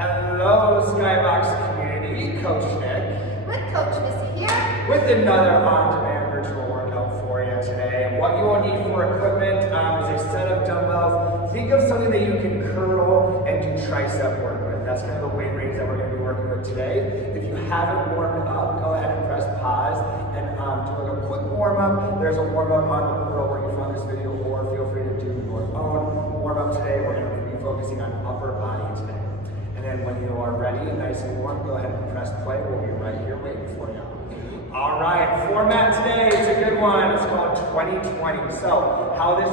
Hello, Skybox community. Coach Nick. With Coach Missy here. With another on-demand virtual workout for you today. And what you will need for equipment is a set of dumbbells. Think of something that you can curl and do tricep work with. That's kind of the weight range that we're going to be working with today. If you haven't warmed up, go ahead and press pause and do a quick warm-up. There's a warm-up on the portal where you found this video, or feel free to do your own warm-up today. We're going to be focusing on upper body today. And then when you are ready and nice and warm, go ahead and press play. We'll be right here waiting for you. All right, format today is a good one. It's called 2020. So how this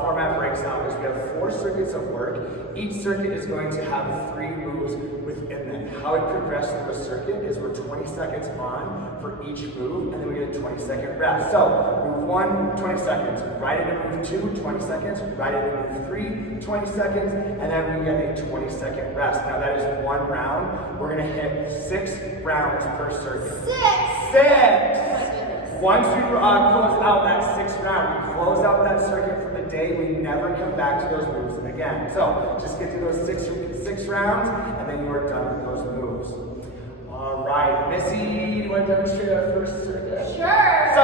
format breaks down is we have 4 circuits of work. Each circuit is going to have 3 moves within them. How it progresses through a circuit is we're 20 seconds on for each move, and then we get a 20-second rest. So move 1, 20 seconds. Right into move 2, 20 seconds. Right into move 3, 20 seconds. And then we get a 20-second rest. Now that is 1 round. We're going to hit 6 rounds per circuit. 6! Once we close out that 6th round, we close out that circuit for the day. We never come back to those moves again. So just get through those 6 rounds, and then you are done with those moves. All right, Missy, do you want to demonstrate our first circuit? Sure. So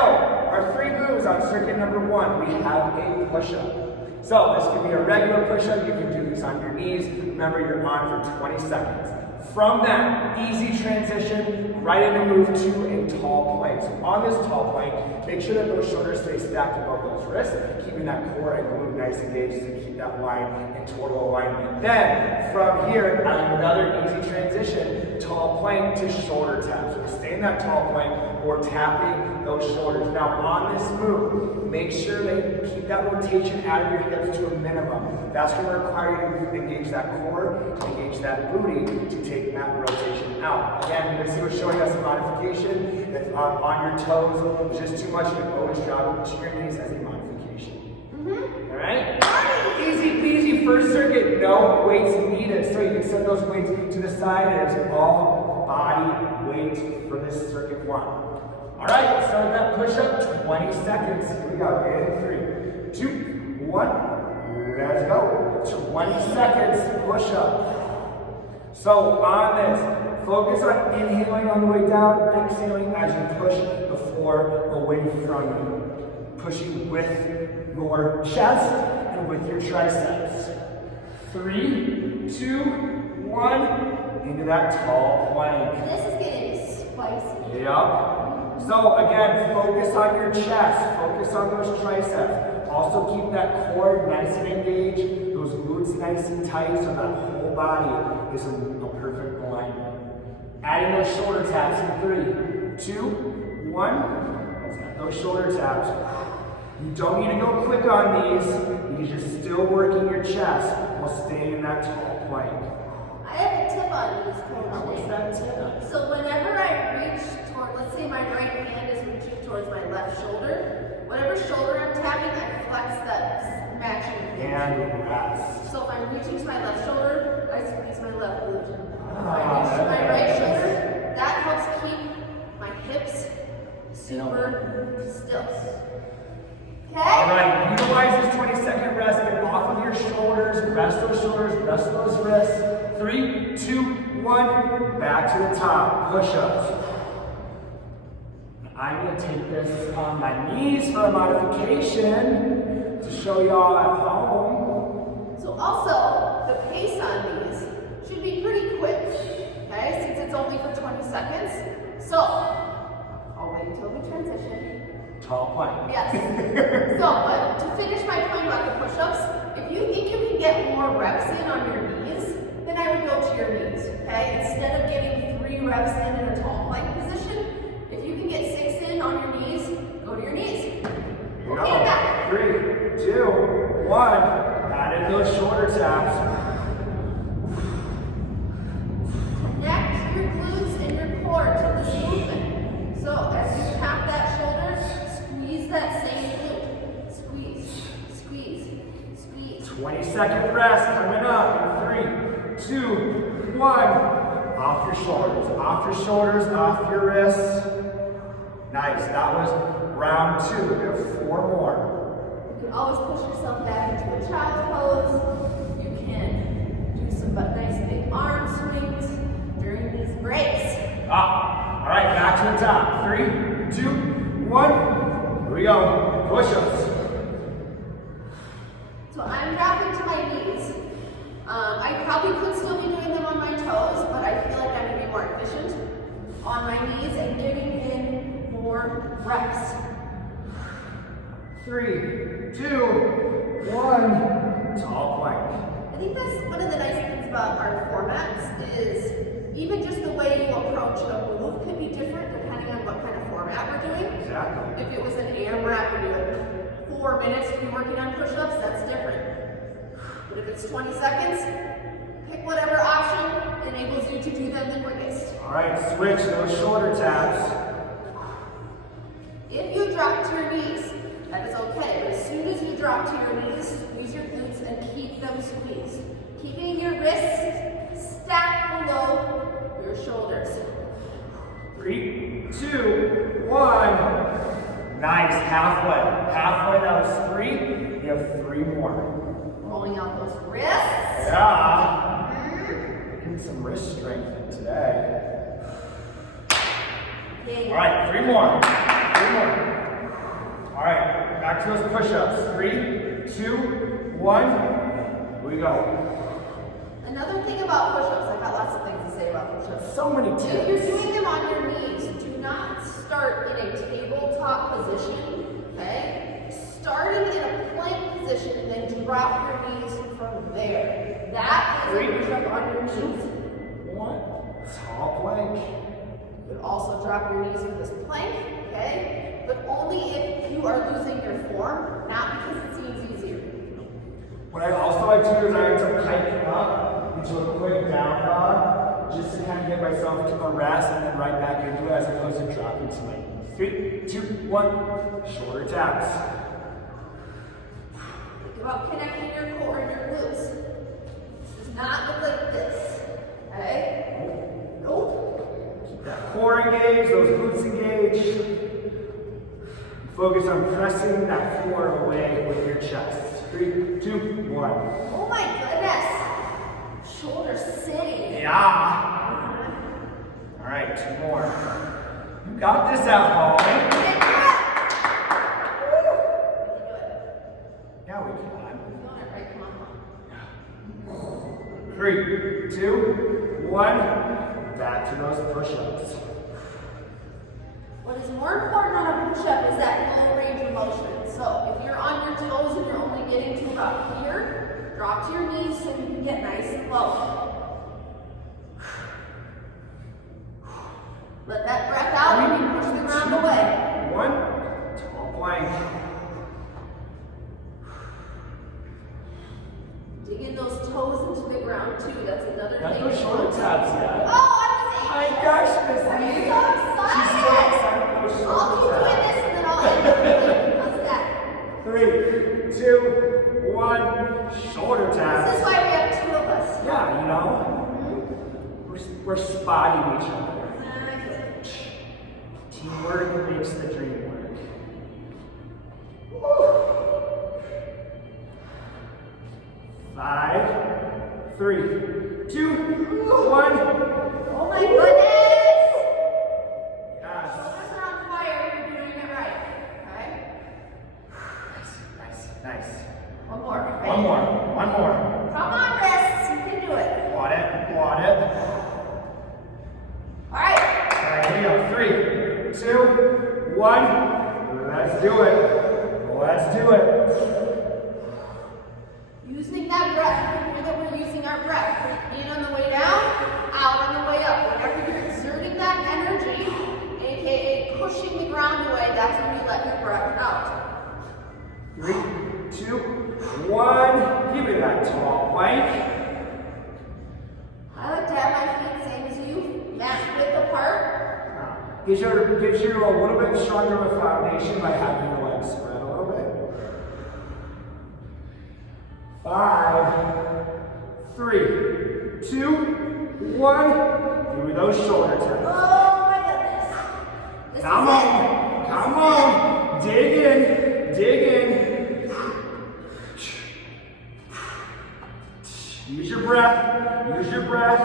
our 3 moves on circuit number 1, we have a push-up. So this can be a regular push-up. You can do these on your knees. Remember, you're on for 20 seconds. From that, easy transition right into move to a tall plank. So on this tall plank, make sure that those shoulders stay stacked above those wrists, keeping that core and glute nice and engaged to keep that line in total alignment. Then, from here, another easy transition, tall plank to shoulder tap. So stay in that tall plank or tapping those shoulders. Now on this move, make sure that you keep that rotation out of your hips to a minimum. That's going to require you to engage that core, to engage that booty, to take that rotation out. Again, Missy was showing us a modification. If on your toes is just too much, you can always drop to your knees as a modification. All right? Easy peasy, first circuit, no weights needed. So you can set those weights to the side. It's all body weight for this circuit 1. All right, let's start that push-up, 20 seconds. Here we go, in 3, 2, 1, let's go. 20 seconds, push-up. So on this, focus on inhaling on the way down, exhaling as you push the floor away from you. Pushing with your chest and with your triceps. 3, 2, 1, into that tall plank. This is getting spicy. Yep. So again, focus on your chest, focus on those triceps. Also keep that core nice and engaged, those glutes nice and tight so that whole body is in a perfect alignment. Adding those shoulder taps in 3, 2, 1. Let's add those shoulder taps. You don't need to go quick on these. You can just still working your chest while staying in that tall plank. I have a tip on these, Coach. What's that tip? So whenever I reach toward, let's say my right hand is reaching towards my left shoulder, whatever shoulder I'm tapping, I flex that matching. And rest. So if I'm reaching to my left shoulder, I squeeze my left glute. If I reach to my right shoulder, that helps keep my hips super still. Okay? All right, utilize this 20-second rest. Get off of your shoulders, rest those wrists. 3, 2, 1, back to the top, push-ups. I'm going to take this on my knees for a modification to show y'all at home. So also, the pace on these should be pretty quick, okay, since it's only for 20 seconds. So, I'll wait until we transition. Tall plank. Yes. So, but to finish my point about the push-ups, if you think you can get more reps in on your knees, then I would go to your knees, okay? Instead of getting 3 reps in a tall plank position, if you can get 6 in on your knees, go to your knees. Okay, back. 3, 2, 1. Add in those shoulder taps. Connect your glutes and your core to this movement. So as you tap that shoulder, squeeze that same glute. Squeeze, squeeze, squeeze. 20-second rest coming up in 3, 2, 1. Off your shoulders, off your wrists. Nice, that was round 2. We have 4 more. You can always push yourself back into a child's pose. You can do some nice big arm swings. reps. 3, 2, 1. Tall plank. I think that's one of the nice things about our formats is even just the way you approach a move could be different depending on what kind of format we're doing. Exactly. If it was an AMRAP and you had 4 minutes to be working on push-ups, that's different. But if it's 20 seconds, pick whatever option enables you to do them the quickest. All right, switch those shoulder taps. If you drop to your knees, that is okay, but as soon as you drop to your knees, squeeze your glutes and keep them squeezed. Keeping your wrists stacked below your shoulders. 3, 2, 1. Nice, halfway. Halfway, that was 3. You have 3 more. Rolling out those wrists. Yeah. Getting some wrist strength in today. Okay. All right, 3 more. 3 more. All right, back to those push-ups. 3, 2, 1. Here we go. Another thing about push-ups, I've got lots of things to say about push-ups. So many If you're tips. doing them on your knees, do not start in a tabletop position, okay? Starting in a plank position and then drop your knees from there. That is a push-up on your knees. 1. Tall plank. You could also drop your knees for this plank, okay? But only if you are losing your form, not because it seems easier. What I also like to do is I like to hike up into a quick down dog, just to kind of get myself to a rest and then right back into it as opposed to dropping to my knees. 3, 2, 1. Shoulder taps. Think about connecting your core and your glutes. This does not look like this, okay? Nope. Keep that core engaged, those glutes engaged. Focus on pressing that floor away with your chest. 3, 2, 1. Oh my goodness. Shoulder sitting. Yeah. All right, 2 more. You got this at home. Get Yeah, we can. You're doing it right, come on. 3, 2, 1. Back to those push-ups. What is more important on a push-up is that full range of motion. So if you're on your toes and you're only getting to about here, drop to your knees so you can get nice and low. Let that breath out and you push the ground away. 1. Tall plank. Dig in those toes into the ground too. That's another Got thing. those shoulder taps yet? Oh, I was My anxious. gosh, I'm Missy. so excited. She's so excited for those I'll keep shoulder doing taps. this and then I'll end it. How's that? 3, 2, 1. Shoulder This taps. is why we have 2 of us. Yeah, you know, we're spotting each other. Teamwork makes the dream work. Woo. 5, 3, 2, 1. Oh my goodness! Yes. Shoulders are on fire. You're doing it right. Okay? Nice. One more. Right? One more. Come on, wrists. You can do it. Quad it. All right. All right, here we go. 3, 2, 1. Let's do it. Using that breath. Remember that we're using our breath. In on the way down, out on the way up. Whenever you're exerting that energy, aka pushing the ground away, that's when you let your breath out. 3, 2, 1. Give me that tall plank. I like to have my feet same as you, mat width apart. Gives you a little bit stronger of a foundation by having your legs spread a little bit. 5, 3, 2, 1. Give me those shoulder taps. Oh my goodness. This Come is on. Come on. Dig in. Use your breath.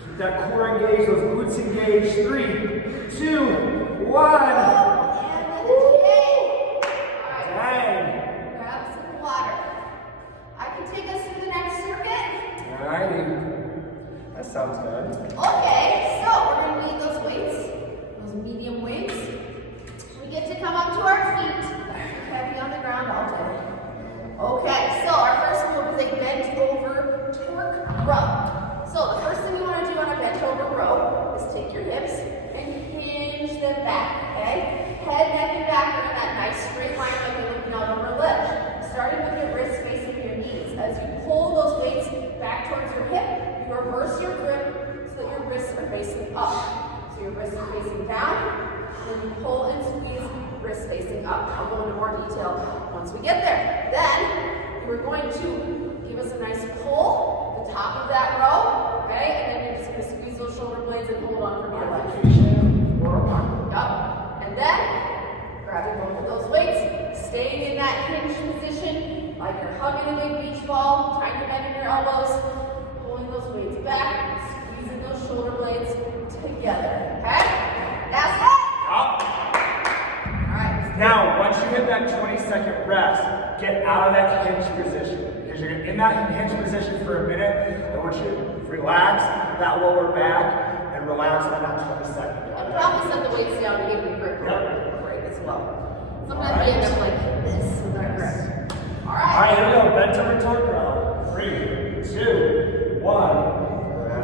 Keep that core engaged, those glutes engaged. 3, 2, 1. Dang. Grab some water. I can take us through the next circuit. Alrighty. That sounds good. Okay, so we're gonna need those weights, those medium weights. row. So the first thing you want to do on a bent over row is take your hips and hinge them back, okay? Head, neck, and back are in that nice straight line like you're looking out over a ledge. Starting with your wrists facing your knees. As you pull those weights back towards your hip, you reverse your grip so that your wrists are facing up. So your wrists are facing down, and you pull and squeeze, wrists facing up. I'll go into more detail once we get there. Then, we're going to give us a nice pull at the top of that row, okay? And then you're just going to squeeze those shoulder blades and hold on for dear life. Yup. And then, grabbing both of those weights, staying in that hinge position, like you're hugging a big beach ball, trying to bend in your elbows, pulling those weights back, squeezing those shoulder blades together, okay? That's it. Up. Alright. Now, once you hit that 20-second rest, get out of that hinge position. Because you're in that hinge position for a minute, I want you to relax that lower back and relax on that 20-second. And probably set the weights down to give you a grip break as well. Sometimes we end up like this with our grip. Alright, here we go. Bent over torque row. 3, 2, 1.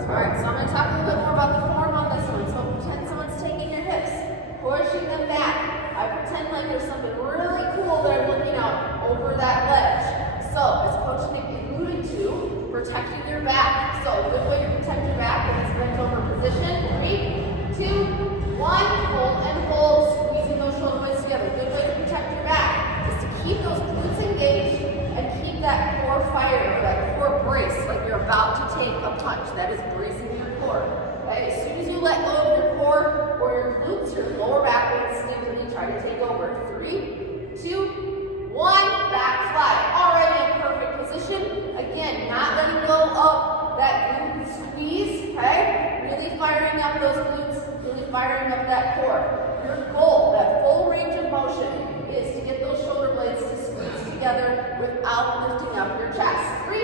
Alright, so I'm going to talk a little bit more about the form on this one. So pretend someone's taking your hips, pushing them back. I pretend like there's something really cool that I'm looking out over that ledge. So, as Coach Nick alluded to, protecting your back. So, a good way to protect your back in this bent over position. 3, 2, 1. Hold and hold, squeezing those shoulder blades together. Good way to protect your back is to keep those glutes engaged and keep that core fire, or that core brace, like you're about to take a punch. That is bracing your core. Okay? As soon as you let go of your core or your glutes, your lower back will instinctively try to take over. 3, 2, 1. Back fly. Already in perfect position. Again, not letting go of that glute squeeze. Okay? Really firing up those glutes. Really firing up that core. Your goal, that full range of motion, is to get those shoulder blades to squeeze together without lifting up your chest. 3,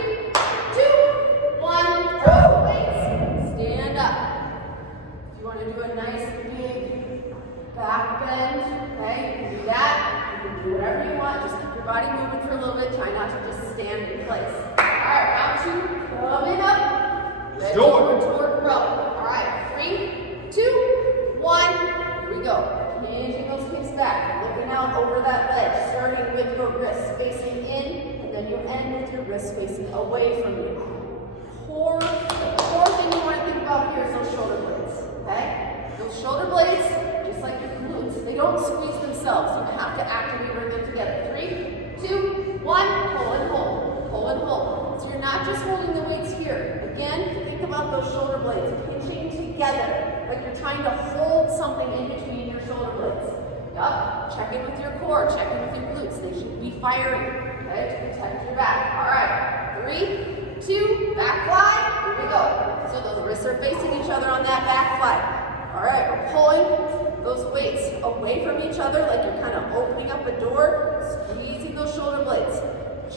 2, 1. Throw weights. Stand up. If you want to do a nice big back bend, okay, you can do that. You can do whatever you want. Just keep your body moving for a little bit. Try not to just stand in place. Alright, round 2. Coming up. Let's do it. Torque row. Alright, 3, 2, 1. Here we go. Hinging those hips back. Looking out over that ledge. Starting with your wrists facing in, and then you end with your wrists facing away from you. The core thing you want to think about here is those shoulder blades. Okay? Those shoulder blades, just like your glutes, they don't squeeze themselves. You have to actively bring them together. 3, 2, 1. Pull and hold. Pull and hold. So you're not just holding the weights here. Again, think about those shoulder blades pinching together, like you're trying to hold something in between your shoulder blades. Yup. Check in with your core. Check in with your glutes. They should be firing, okay, to protect your back. All right. 3, 2, back fly. Here we go. So those wrists are facing each other on that back fly. All right, we're pulling those weights away from each other like you're kind of opening up a door, squeezing those shoulder blades.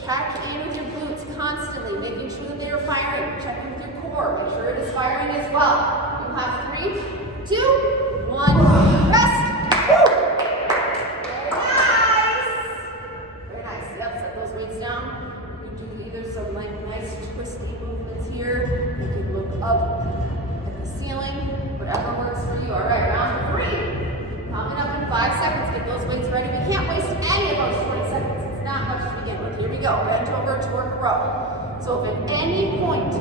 Check in with your glutes constantly, making sure that they are firing. Check in with your core. Make sure it is firing as well. You have 3, 2, 1. Rest. Woo! Very nice. Yep, set those weights down. You can do either some like nice twisty movements here. You can look up at the ceiling. Whatever works for you. All right, round 3. Coming up in 5 seconds. Get those weights ready. We can't waste any of those 20 seconds. It's not much to begin with. Here we go. Bent over, torque row. So if at any point you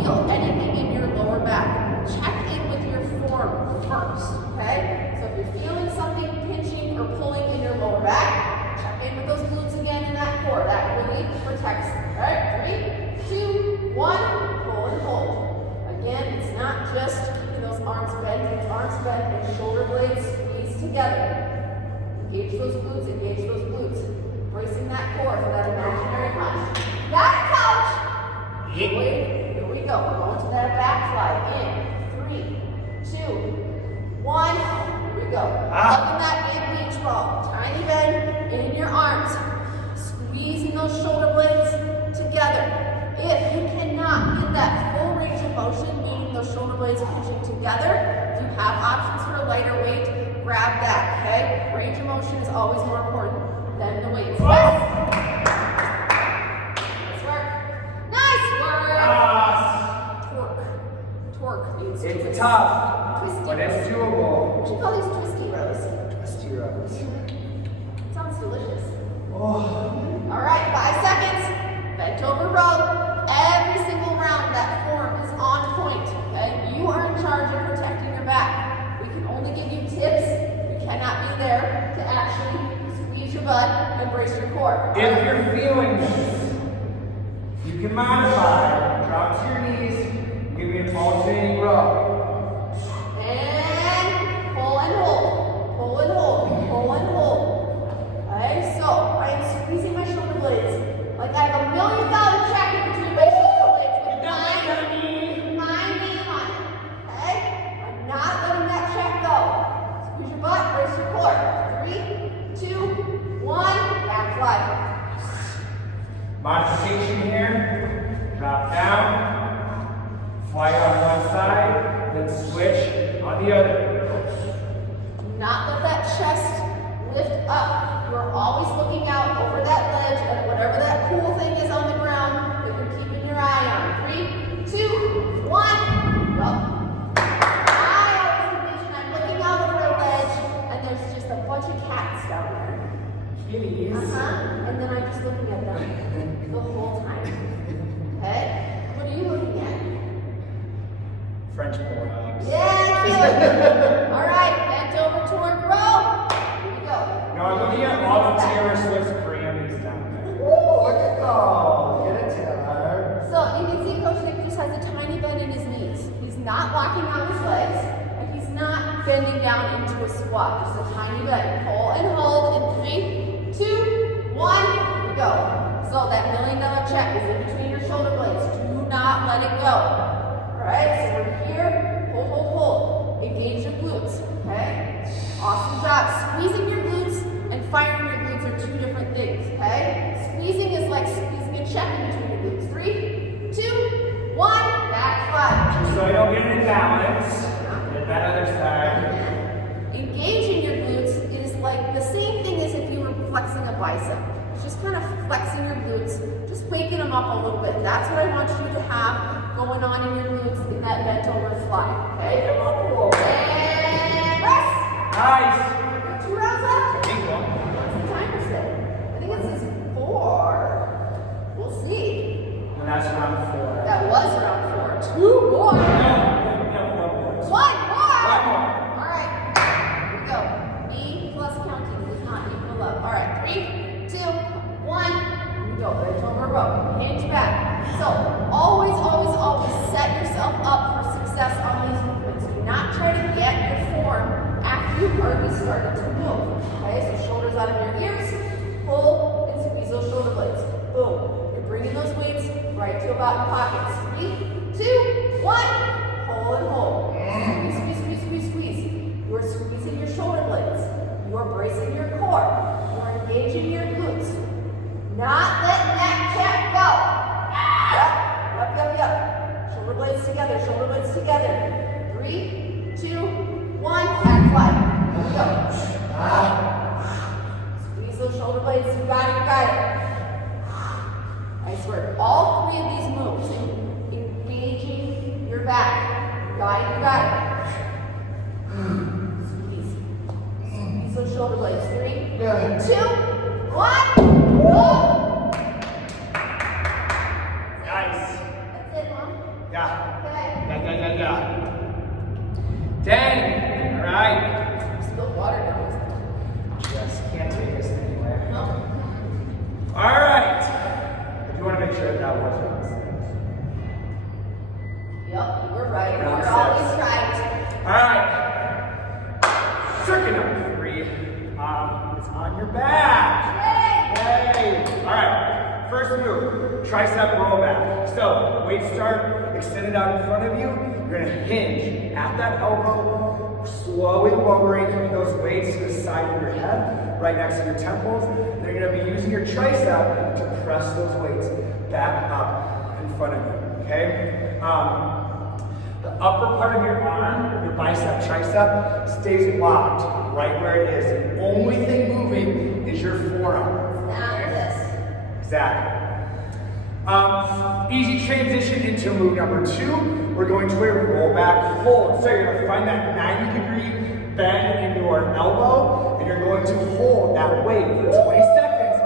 feel anything in your lower back, check in with your form first. Okay? So if you're feeling something pinching or pulling in your lower back, check in with those glutes again in that core. That really protects. All right? 3, 2, 1. Pull and hold. Again, it's not just keeping those arms bent. It's arms bent and shoulder blades squeezed together. Engage those glutes. Engage those glutes. Bracing that core for that imaginary punch. Got it, coach? Here we go. We're going to that back fly. In 3, 2, 1. Here we go. Up in that big beach ball. Tiny bend in your arms. Squeezing those shoulder blades together. If you cannot get that full range of motion, meaning those shoulder blades pinching together, if you have options for a lighter weight, grab that, okay? Range of motion is always more important than the weights. Nice work. Nice work. row, every single round that form is on point, okay? You are in charge of protecting your back. We can only give you tips. We cannot be there to actually squeeze your butt and brace your core. If you're feeling this, you can modify. Drop to your knees. Give me an alternating row. And pull and hold. Pull and hold. Pull and hold. Okay, so I am squeezing my shoulder blades like I have $1 million check in between my shoulder blades with my name on it. Okay? I'm not letting that check go. Squeeze your butt, brace your core. 3, 2, 1, back fly. Modification here. Drop down. Fly on one side, then switch on the other. Do not let that chest lift up. You're always looking out over that ledge and whatever that cool thing is on the ground that you're keeping your eye on. 3, 2, 1, go. I always envision I'm looking out over a ledge and there's just a bunch of cats down there. Kitties. And then I'm just looking at them the whole time. Okay? What are you looking at? French bulldogs. Yeah, cute. All right, bent over toward row. Here we go. No, I'm looking at all the Taylor Swift's Grammys down there. Ooh, look at those. Get it, Taylor. So you can see Coach Nick just has a tiny bend in his knees. He's not locking out his legs, and he's not bending down into a squat. Just a tiny bend. Pull and hold in 3, 2, 1, go. So that $1 million check is in between your shoulder blades. Do not let it go. Alright, so we're here. Hold, hold, hold. Engage your glutes. Okay? Awesome job. Squeezing your glutes and firing your glutes are two different things. Okay? Squeezing is like squeezing a check in between your glutes. 3, 2, 1, back fly. So you don't get an imbalance. Get that other side. Engaging your glutes is like the same thing as if you were flexing a bicep. It's just kind of flexing your glutes, just waking them up a little bit. That's what I want you to have going on in your glutes in that bent over fly. Okay? Come on. And rest. Nice. 2 rounds left. Big one. What's the timer say? I think it says 4. We'll see. And that's round 4. That was round 4. 2 more. No, one more. 1 more. One more. All right. Here we go. B plus counting does not equal up. All right. 3, 2, 1. Here we go. Bent over row. Hinge back. So always, always, always set yourself up for success on these movements. Do not try to get your form after you've already started to move. Okay, so shoulders out of your ears, pull and squeeze those shoulder blades. Boom. You're bringing those weights right to about your pockets. 3, 2, 1. Pull and hold. Squeeze, squeeze, squeeze, squeeze, squeeze. You're squeezing your shoulder blades. You're bracing your core. You're engaging your glutes. Not letting that check go. Yup, yup, yup. Shoulder blades together, shoulder blades together. 3, 2, 1, back fly. Here we go. Squeeze those shoulder blades, you got it, you got it. Nice work. All 3 of these moves, engaging your back. You got it, you got it. Squeeze. Squeeze those shoulder blades. 3, 2, 1, go! Nice. That's it, Mom. Yeah. Okay. Yeah. Dang. All right. Spilled water down. Just can't take us anywhere. No. All right. I do want to make sure that was round 6. Yep, you were right. Round You're 6. always right. All right. Circuit number 3. It's on your back. Yay. All right. First move, tricep roll back. So weights start extended out in front of you. You're gonna hinge at that elbow, slowly lowering those weights to the side of your head, right next to your temples. Then you're gonna be using your tricep to press those weights back up in front of you. Okay. The upper part of your arm, your bicep, tricep, stays locked right where it is. The only thing moving is your forearm. Now this. Exactly. Easy transition into move number 2. We're going to a roll back hold. So you're going to find that 90-degree bend in your elbow, and you're going to hold that weight for 20 seconds.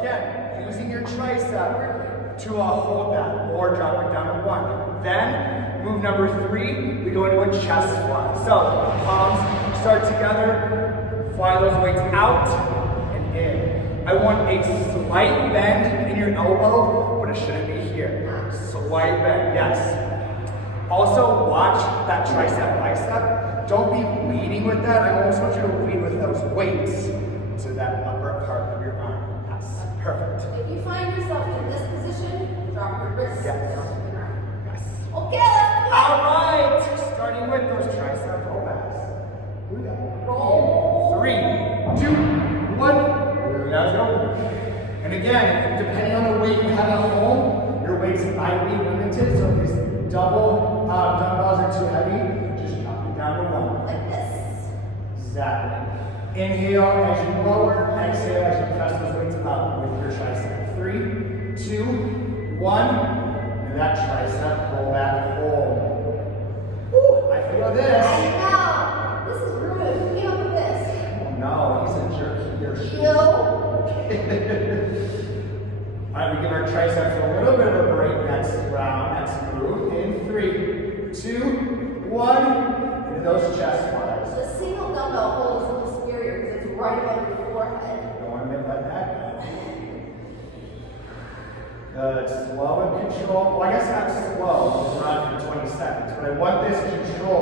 Again, using your tricep to hold that, or drop it down to 1. Then, move number 3, we go into a chest fly. So, palms start together, fly those weights out and in. I want a slight bend in your elbow, but it shouldn't be here. Slight bend, yes. Also, watch that tricep bicep. Don't be leading with that. I almost want you to lead with those weights to that upper part of your arm. Yes, perfect. If you find yourself in this position, drop your wrists Yes. down to the ground. Yes. Okay, let's go. All right, starting with those tricep rollbacks. Here we go. Roll. 3, 2, 1. Let's go. And again, depending on the weight you have at home, your weights might be limited. So if these double dumbbells are too heavy, just drop it down to 1. Like this. Exactly. Inhale as you lower, exhale as you press those weights up with your tricep. 3, 2, 1. And that tricep roll back hold. Woo, I feel this. Now, this is rude. Get up with this. Oh no, he's a jerk here. Heel. All right, we give our triceps a little bit of a break next round, next move. In 3, 2, 1. Into those chest flies. The single dumbbell hold is a little scarier because it's right above your forehead. Don't want to let that go. Good. Slow and control. Well, I guess not slow, just run for 20 seconds. But I want this control.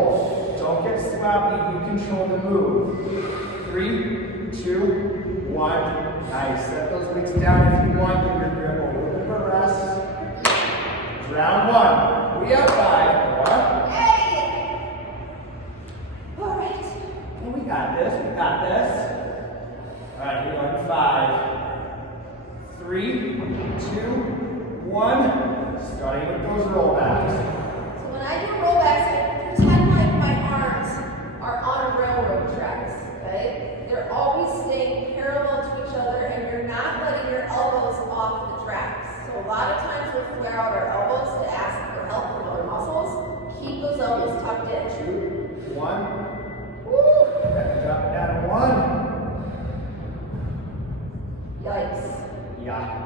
Don't get sloppy. You control the move. 3, 2, 1. Nice. Set those weights down if you want. Give your grip a little bit of a rest. Round 1. We have 5 more. Hey! All right. And we got this. We got this. All right, here we go. 5, 3, 2, 1. Starting with those rollbacks. So when I do rollbacks, I pretend like my arms are on railroad tracks, okay? They're always staying parallel to each other and you're not letting your elbows off the tracks. So a lot of times we'll flare out our elbows to ask for help from other muscles. Keep those elbows tucked in. 2, 1. Woo! Gotta drop it down to 1. Yikes. Yeah.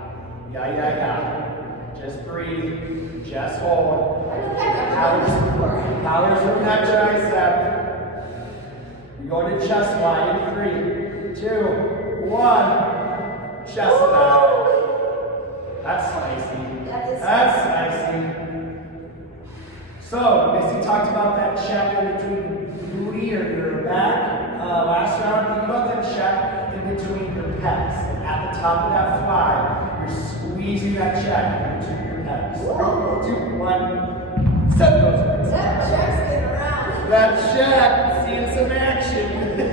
Just breathe. Just hold. I don't think I've ever done this before. Powers from that tricep. We go into chest fly in 3, 2, 1. Chest fly. That's spicy. That is That's spicy. So, Missy talked about that check in between the booty or your back last round. Think about that check in between your pecs. And at the top of that fly, you're squeezing that check in between your pecs. 3, 2, 1. Set those weights. That check's getting around. That check, seeing some action. Is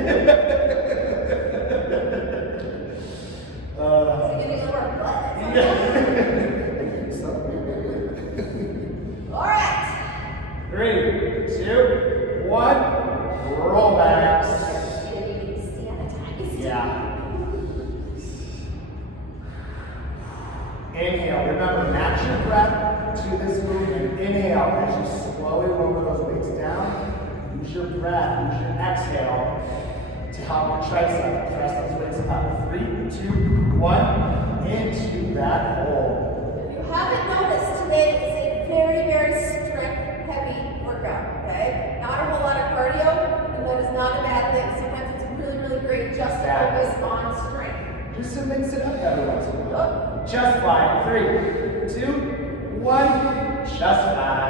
it getting lower butt? All right. 3, 2, 1. Rollbacks. Yeah. Inhale. Remember, match your breath to this movement. Inhale as you slowly lower those weights down. Use your breath, use your exhale to help your tricep press those weights up. 3, 2, 1. Into that hold. If you haven't noticed, today is a very, very strict, heavy workout, okay? Not a whole lot of cardio, and that is not a bad thing. Sometimes it's really, really great just to focus on strength. Just to mix it up every once in a while. Chest fly. 3, 2, 1. Chest fly.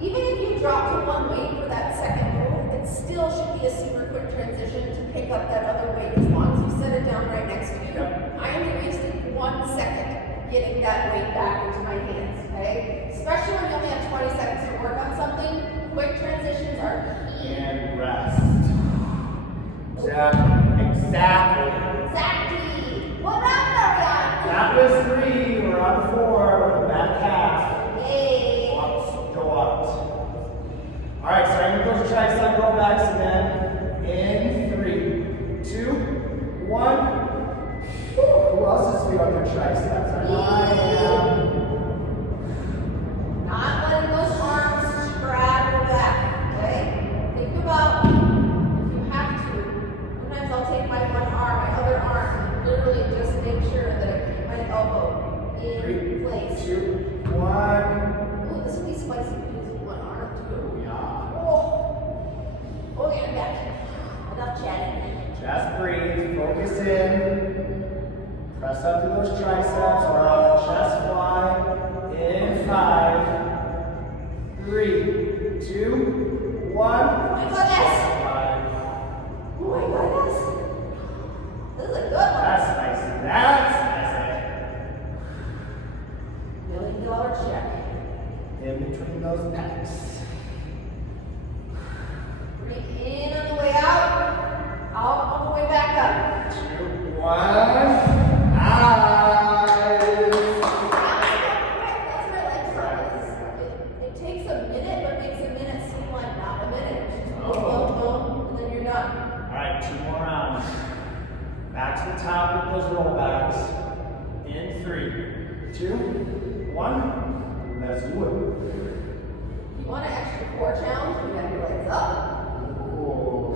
Even if you drop to one weight for that second move, it still should be a super quick transition to pick up that other weight as long as you set it down right next to you. Yep. I only wasted 1 second getting that weight back into my hands, okay? Especially when you only have 20 seconds to work on something, quick transitions are key. And rest. Exactly. Exactly. What round are we on? That was 3. We're on 4. The back half. Yay. Go up. All right, starting with those tricep rollbacks and then in 3, 2, 1. Who else is feeling their triceps? I am. Not letting those arms travel back, okay? Think about if you have to. Sometimes I'll take my one arm, my other arm, and literally just make sure that I keep my elbow Just breathe. Focus in. Press up to those triceps or on chest fly. In 5, 3, 2, 1. Oh my goodness. Oh my goodness. This is a good one. That's nice. That's nice. $1 million check. In between those pecs. Breathe in on the way out. Out on the way back up. 2, 1. Nice. That's my legs. It takes a minute, but makes a minute seem like not a minute. Boom, and then you're done. All right, 2 more rounds. Back to the top with those rollbacks. In 3, 2, 1. Let's do it. If you want an extra core challenge, you have your legs up. Ooh.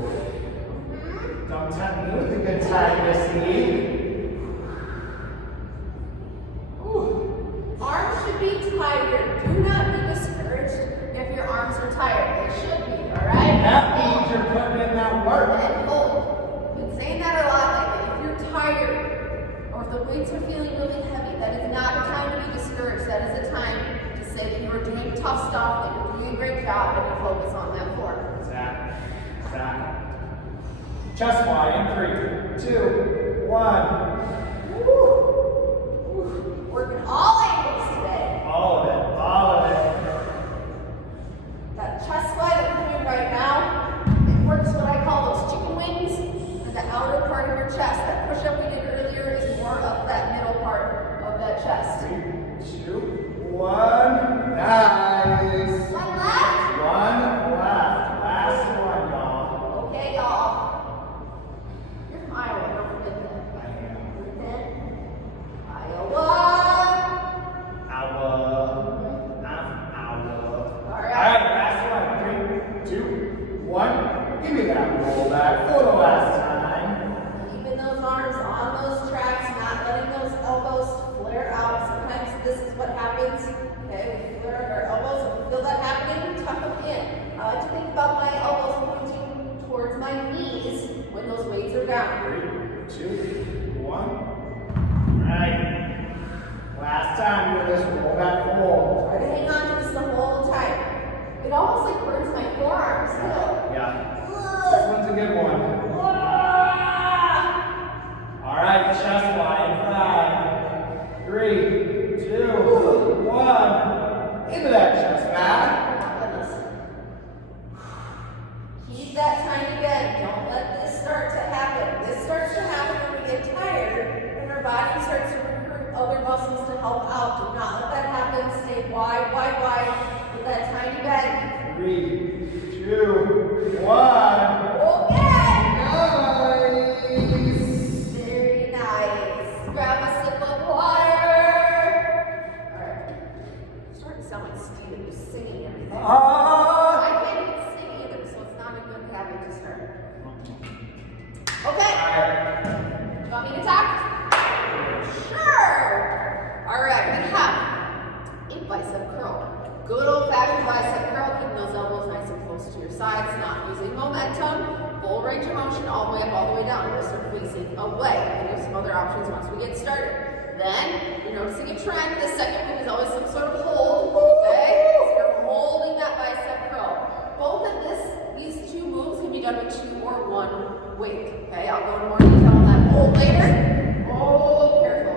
Don't tempt me with a good time, Missy. Arms should be tired. Do not be discouraged if your arms are tired. They should be, alright? That means you're putting in that work. And hold. I've been saying that a lot lately. If you're tired, or if the weights are feeling really heavy, that is not a time to be discouraged. That is a time to say that you are doing tough stuff, that you're doing a great job, and you focus on that form. Exactly. Chest fly in 3, 2, 1. Woo. Working all angles today. All of it. That chest fly that we're doing right now, it works what I call those chicken wings and the outer part of your chest. That push-up we did earlier is more of that middle part of that chest. 3, 2, 1. Nice. One left. 1 left. Last one, y'all. Okay, y'all. You're from Iowa, don't forget that. I am. Breathe in. Iowa. Alright, last one. 3, 2, 1. Give me that roll back for the last time. Keeping those arms on those tracks, not letting those elbows flare out. Sometimes this is what happens. Okay, we flare our elbows. If you feel that happening, tuck them in. I like to think about my elbows pointing towards my knees when those weights are down. 3, 2, 1. Alright. Last time with this roll back hold. Try to hang on to this the whole time. It almost like burns my forearms still. Yeah. This one's a good one. Alright, chest fly in 5, 3, 2, 1. Into that chest fly. Goodness. Keep that tiny bend. Don't let this start to happen. This starts to happen when we get tired, when our body starts to recruit other muscles to help out. Do not let that happen. Stay wide with that tiny bend. 3, 2, 1. Okay. Nice. Very nice. Grab a sip of water. Alright. Starting to sound like Steven, just singing everything. I can't even sing either, so it's not a good habit to start. Okay. Alright. You want me to talk? Sure. Alright, we have a bicep curl. Good old-fashioned bicep curl, keeping those elbows nice and close to your sides, not losing momentum. Full range of motion all the way up, all the way down. Wrists are facing away. And there's some other options once we get started. Then, you're noticing a trend. The second move is always some sort of hold. Okay? So you're holding that bicep curl. Both of these two moves can be done with 2 or 1 weight. Okay? I'll go into more detail on that hold later. Oh, careful.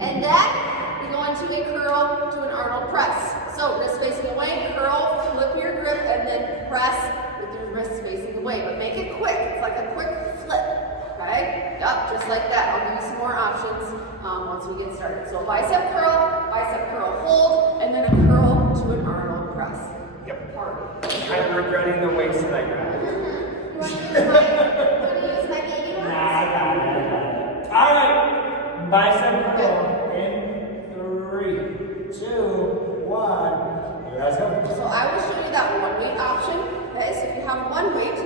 And then, we go into a curl to an Arnold press. So, wrist facing away, curl, flip your grip, and then press with your wrists facing away. But make it quick. It's like a quick flip. Okay? Yup, just like that. I'll give you some more options once we get started. So, bicep curl hold, and then a curl to an Arnold press. Yep. Party. I'm regretting the weights that I grabbed. You want to use my baby ones? Nah. Alright. Bicep curl in 3, 2, 1. Let's go. So I will show you that 1 weight option. Okay, so if you have 1 weight,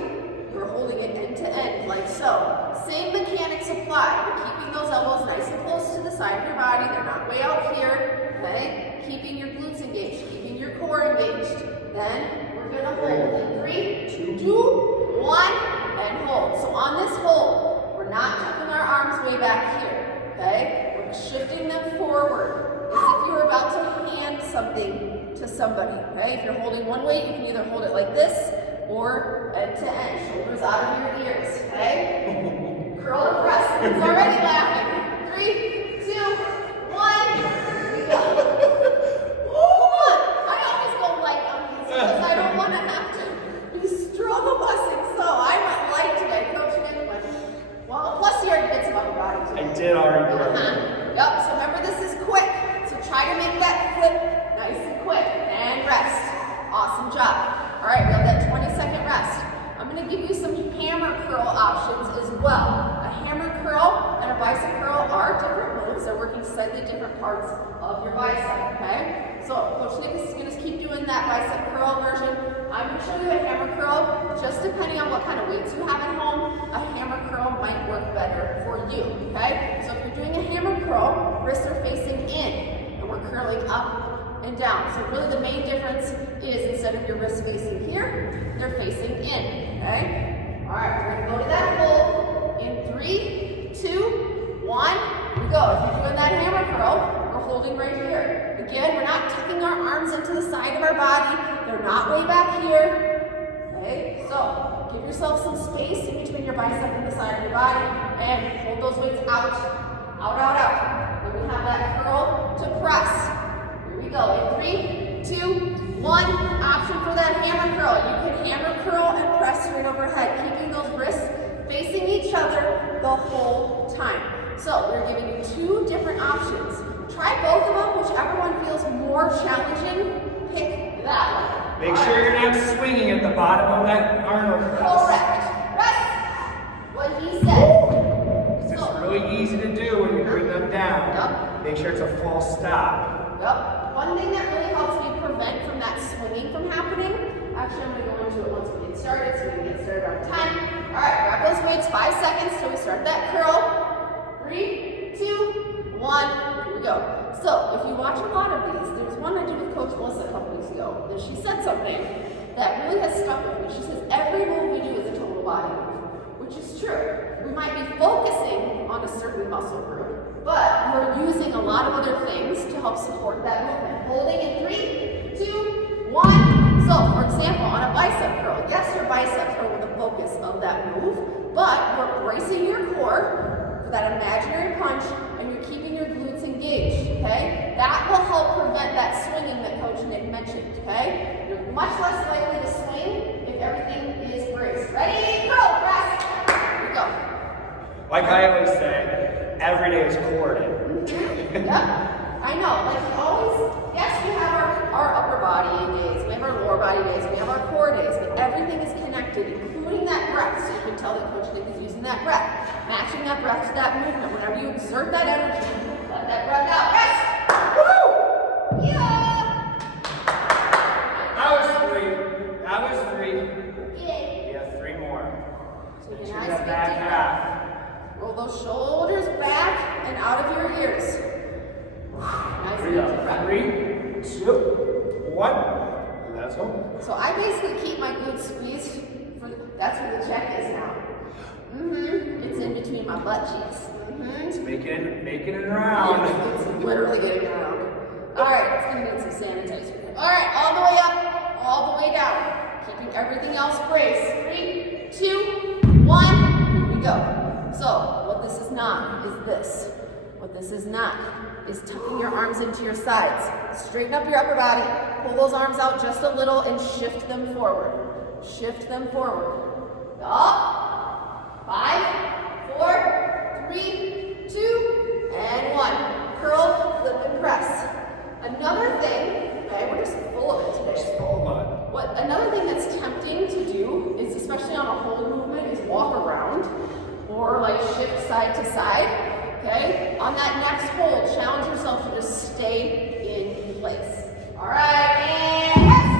you're holding it end to end, like so. Same mechanics apply. You're keeping those elbows nice and close to the side of your body. They're not way out here. Okay, keeping your glutes engaged, keeping your core engaged. Then we're gonna hold in 3, 2, 1, and hold. So on this hold, we're not tucking our arms way back here, okay? We're shifting them forward as if you were about to hand something to somebody, okay? If you're holding one weight, you can either hold it like this or end to end, shoulders out of your ears, okay? Curl and press. It's already laughing. 3, 2, 1. Here we go. Come on. I always go light on these because I don't want to have to be struggle busting. So I went light today. Coach Nick went, well, plus you already did some upper body today. I did already do it. Yep, so remember this is quick. So try to make that flip nice and quick. And rest. Awesome job. All right, we have that 20-second rest. I'm going to give you some hammer curl options as well. A hammer curl and a bicep curl are different moves. They're working slightly different parts of your bicep, okay? So Coach Nick is going to keep doing that bicep curl version. I'm going to show you a hammer curl. Just depending on what kind of weights you have at home, a hammer curl might work better for you, okay? So if you're doing a hammer curl, wrists are facing in, and we're curling up and down. So really the main difference is instead of your wrists facing here, they're facing in, okay? All right, we're gonna go to that hold in 3, 2, 1, here we go. If you're doing that hammer curl, we're holding right here. Again, we're not tucking our arms into the side of our body. They're not way back here, okay? So give yourself some space in between your bicep and the side of your body and hold those weights out, out, out, out. Then we have that curl to press. Here we go. In 3, 2, 1. Option for that hammer curl. You can hammer curl and press straight overhead, keeping those wrists facing each other the whole time. So we're giving you 2 different options. Try both of them. Whichever one feels more challenging, pick that one. Make sure you're not swinging at the bottom of that Arnold press. Correct. Rest. What he said. It's really easy to do when you bring them down. Yep. Make sure it's a full stop. Yep. One thing that really helps me prevent from that swinging from happening, actually I'm going to go into it once we get started, so we can get started on 10. All right, grab those weights, 5 seconds till we start that curl. 3, 2, 1, here we go. So if you watch a lot of these, there was one I did with Coach Melissa a couple weeks ago, and she said something that really has stuck with me. She says, every move we do is a total body move, which is true. We might be focusing on a certain muscle group, but we're using a lot of other things to help support that movement. Holding in 3, 2, 1. So, for example, on a bicep curl, yes, your biceps are the focus of that move, but you're bracing your core for that imaginary punch, and you're keeping your glutes engaged, okay? That will help prevent that swinging that Coach Nick mentioned, okay? You're much less likely to swing if everything is braced. Ready? Curl, press. Here we go. Like I always say, every day is core day. Yeah, I know. Like we always, yes, we have our upper body days, we have our lower body days, we have our core days, but everything is connected, including that breath. So you can tell that Coach Nick is using that breath, matching that breath to that movement. Whenever you exert that energy, let that breath out. Rest. Woo! Yeah. That was 3. That was 3. Yay. Yeah, 3 more. So Make you sure nice that big back deep half. roll those shoulders back and out of your ears. Nice Here and we easy go. breath. 3, 2, 1. Let's go. So I basically keep my glutes squeezed. That's where the check is now. It's in between my butt cheeks. It's making it around. It's literally getting around. All right, it's gonna need some sanitizer. All right, all the way up, all the way down. Keeping everything else braced. 3, 2, 1. Here we go. So what this is not is this. What this is not is tucking your arms into your sides. Straighten up your upper body. Pull those arms out just a little and shift them forward. Shift them forward. Up. 5, 4, 3, 2, and 1. Curl, flip, and press. Another thing, okay, we're just full of it today. Another thing that's tempting to do is, especially on a hold movement, is walk around or like shift side to side. Okay? On that next hold, challenge yourself to just stay in place. All right, and rest.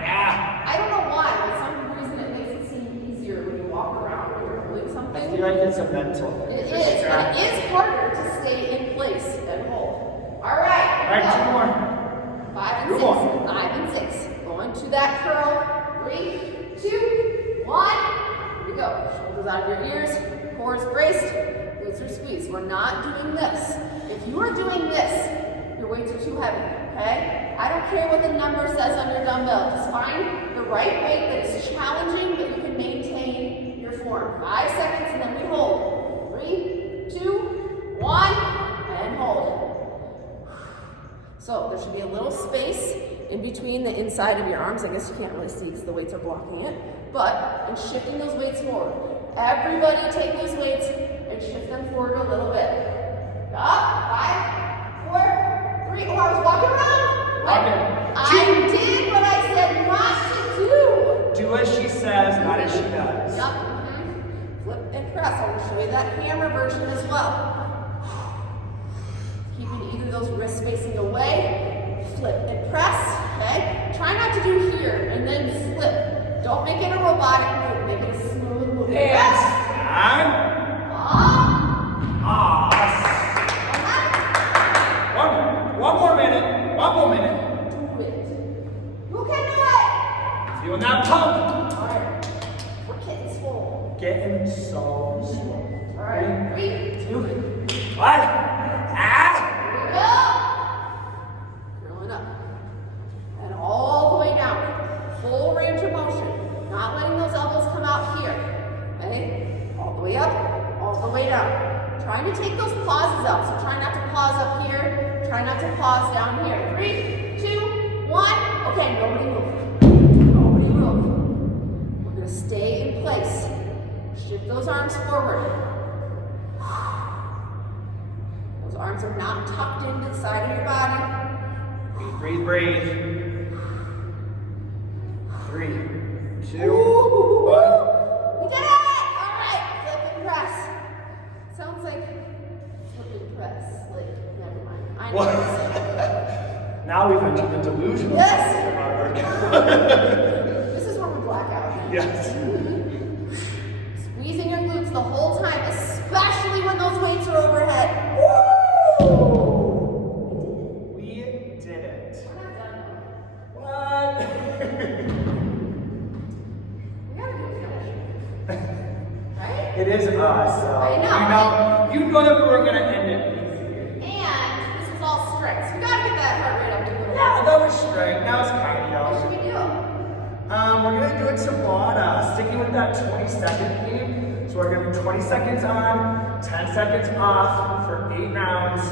Yeah. I don't know why, but some reason it makes it seem easier when you walk around when you're holding something. I feel like it's a mental thing. It is, and it is harder to stay in place and hold. All right, All right, 2 more. 5 and 6. Two more. 5 and 6. Going to that curl. 3, 2, 1. your squeeze. We're not doing this. If you are doing this, your weights are too heavy, okay? I don't care what the number says on your dumbbell. Just find the right weight that is challenging, but you can maintain your form. 5 seconds, and then we hold. 3, 2, 1, and hold. So there should be a little space in between the inside of your arms. I guess you can't really see because the weights are blocking it. But I'm shifting those weights forward. Everybody take those weights and shift them forward a little bit. Up, 5, 4, 3. Oh, I was walking around. I did what I said not to do. Do as she says, not as she does. Yep. Flip and press. I'm going to show you that hammer version as well. Keeping either those wrists facing away. Flip and press. Okay? Try not to do here and then flip. Don't make it a robotic move. Make it a smooth move. One more minute. One more minute. Do it. Who can do it? Feeling that pump. Alright. We're getting swole. Getting so slow. Alright. 3, 2, 1. Curling up. And all the way down. Full range of motion. Not letting those elbows come out here. Okay? All the way up, all the way down. Trying to take those pauses out. So try not to pause up here. Try not to pause down here. 3, 2, 1. Okay, nobody move. Nobody move. We're gonna stay in place. Shift those arms forward. Those arms are not tucked into the side of your body. Breathe, breathe. 3, 2, 1. We did it! Alright, flip and press. Sounds like flip and press. Like, never mind. I know. Now we've entered the delusional Yes. side of our workout. This is where we black out. Yes. Squeezing your glutes the whole time, especially when those weights are overhead. Woo! We did it. We're not done though. What? We gotta do a finish. Right? It is us. So I know. You know that we were gonna end it. And this is all strength. So we gotta get that heart rate up to a little Yeah, that was straight. Now it's What should cardio. we do? We're gonna do it Tabata, sticking with that 20-second theme. So we're gonna do 20 seconds on, 10 seconds off for 8 rounds.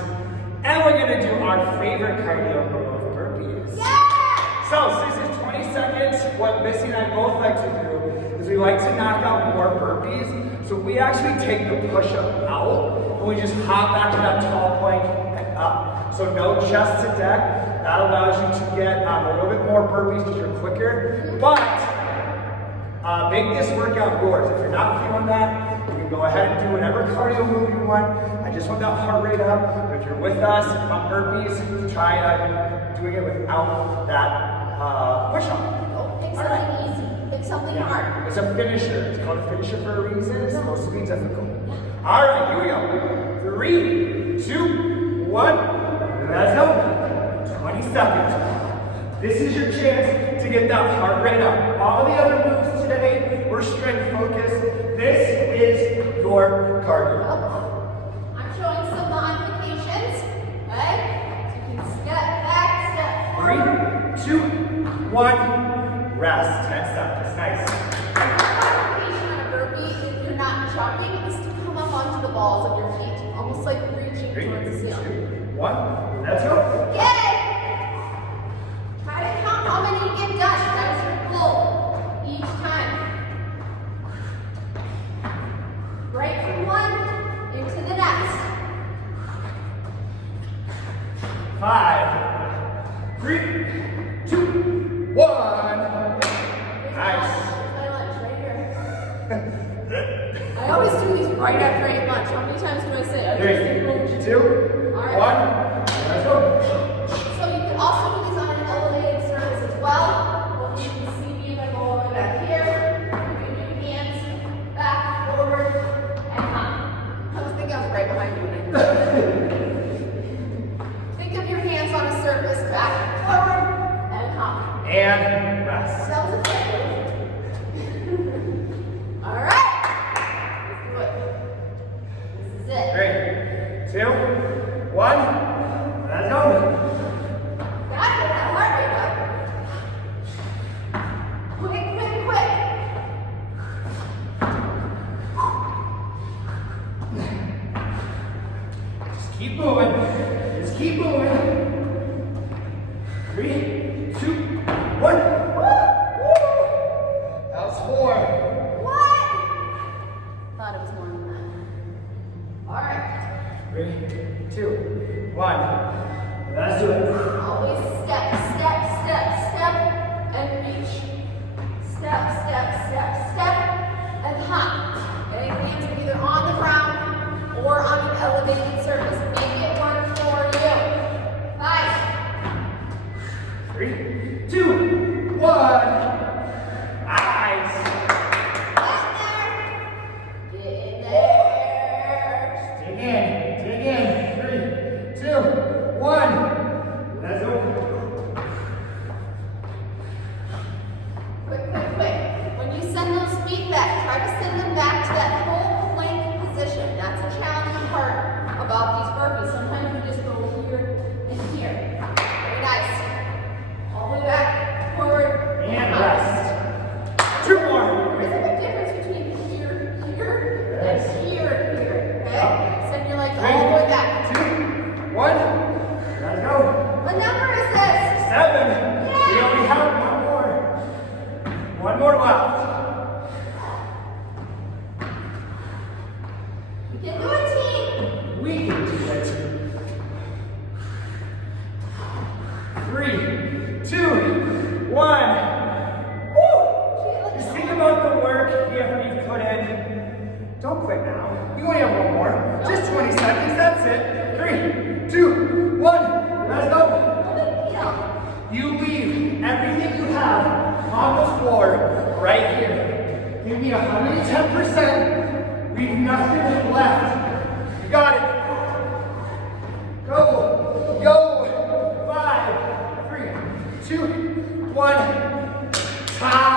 And we're gonna do our favorite cardio move, burpees. Yeah! So since it's 20 seconds, what Missy and I both like to do is we like to knock out more burpees. So we actually take the push-up out and we just hop back to that tall plank and up. So no chest to deck. That allows you to get a little bit more burpees because you're quicker. But make this workout yours. If you're not feeling that, you can go ahead and do whatever cardio move you want. I just want that heart rate up. But if you're with us on burpees, try doing it without that push-up. Go pick something easy. Pick something hard. It's a finisher. It's called a finisher for a reason. It's supposed to be difficult. All right, here we go. 3, 2, 1. Let's go. 20 seconds. This is your chance to get that heart rate up. All the other moves today were strength focused. This is your cardio. I'm showing some modifications. Okay? So you can step back, step forward. 3, 2, 1. Rest. 10 seconds. Nice. Modification on a burpee, if you're not jumping, is to come up onto the balls of your feet, almost like reaching 3, towards the 2, ceiling. 1. Let's go. Yay! Try to count how many you get done. That is your goal each time. Right from one into the next. 5, 3, 2, 1. Nice. Here's my lunch right here. I always do these right after I eat lunch. How many times do I say I just ate lunch? 3, 2, 1. Let's go. So you can also do these on an elevated surface as well. Well, you can see me if I go all the way back here. You can do hands back, forward, and hop. I was thinking I was right behind you. Think of your hands on a surface, back, forward, and hop. And rest. That was a fair move. All right. Let's do it. This is it. Great. 3, 2, 1. Nice. Get in there. Dig in. 3, 2, 1. Let's go. Quick. When you send those feet back, try to send them back to that full plank position. That's a challenging part about these burpees. Sometimes we just go here and here. Very nice. All the way back, forward, And up. rest. 2 more. There's a big difference between here, and here, okay? Send your legs all the way back. 2, 1. Let's go. What number is this? 7. We only have one more. One more left. You can do it, team. We can do it. 3, 2, 1. Woo! Just think about the work the effort you've put in. Don't quit now. You only have one more. Just 20 seconds. That's it. 3, 2, 1. Let's go. No big deal. You leave everything you have on the floor right here. Give me 110%. Leave nothing left. You got it. Go. 5, 3, 2, 1. Time.